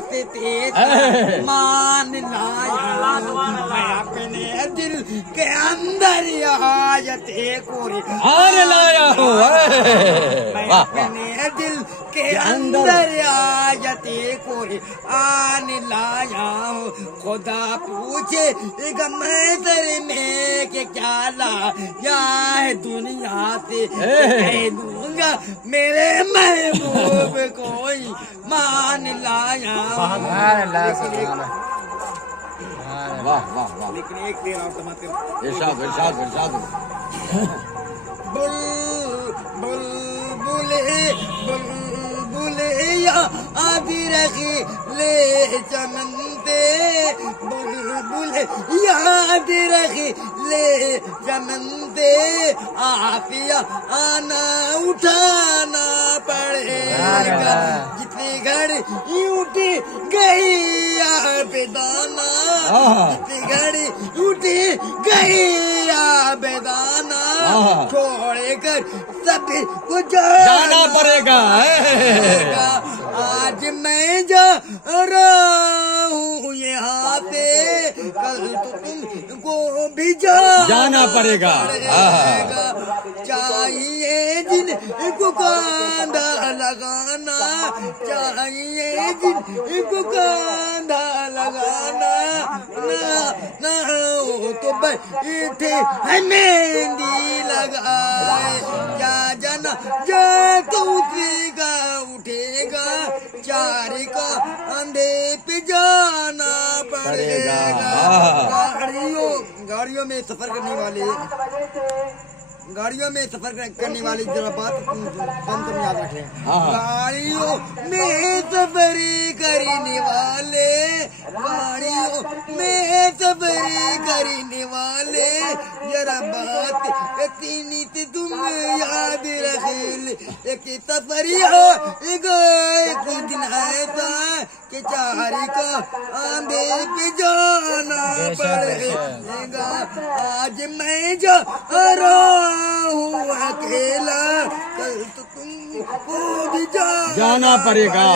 बात तेज मान लाया मैं अपने दिल के अंदर आयते कोरी आने लाया हूँ। मैं वाह वाह अपने दिल के अंदर आयते कोरी आने लाया हूँ। खुदा पूछे मैं तेरे में के क्या ला या है दुनिया से कह दूंगा मेरे महबूब कोई मान लाया हूँ। वाह वाह वाह। लेकिन एक देर और समाते इरशाद इरशाद इरशाद। बुल बुल बुले बुल बुले या आदि रखी ले चमनते बुल बुले याद रखी ले चमनते आफिया आना उठाना पड़ेगा जितनी घड़ी उठी गई या बेदाना जितनी घड़ी उठी गई या बेदाना छोड़ कर सभी को जाना पड़ेगा। आज मैं जा रहा हूँ यहाँ पे कल तो तुमको भी जाना पड़ेगा। चाहिए जिनको कांधा लगाना चाहिए जिनको कांधा लगाना ना हो तो बैठे है मेहंदी लगाए क्या जाना जा तो उठेगा उठेगा चार का अंधे पे जाना पड़ेगा। गाड़ियों में सफर करने जरा बात तुम याद रखें। गाड़ियों में सफर करने वाले गाड़ियों में सफर करने वाले जरा बात इतनी तुम याद रखे। एक सफरिया एक दिन ऐसा कि चारी का आंधे पे जाना पड़ेगा। आज मैं जा रहा हूँ अकेला कल तो तुमको भी जाना पड़ेगा।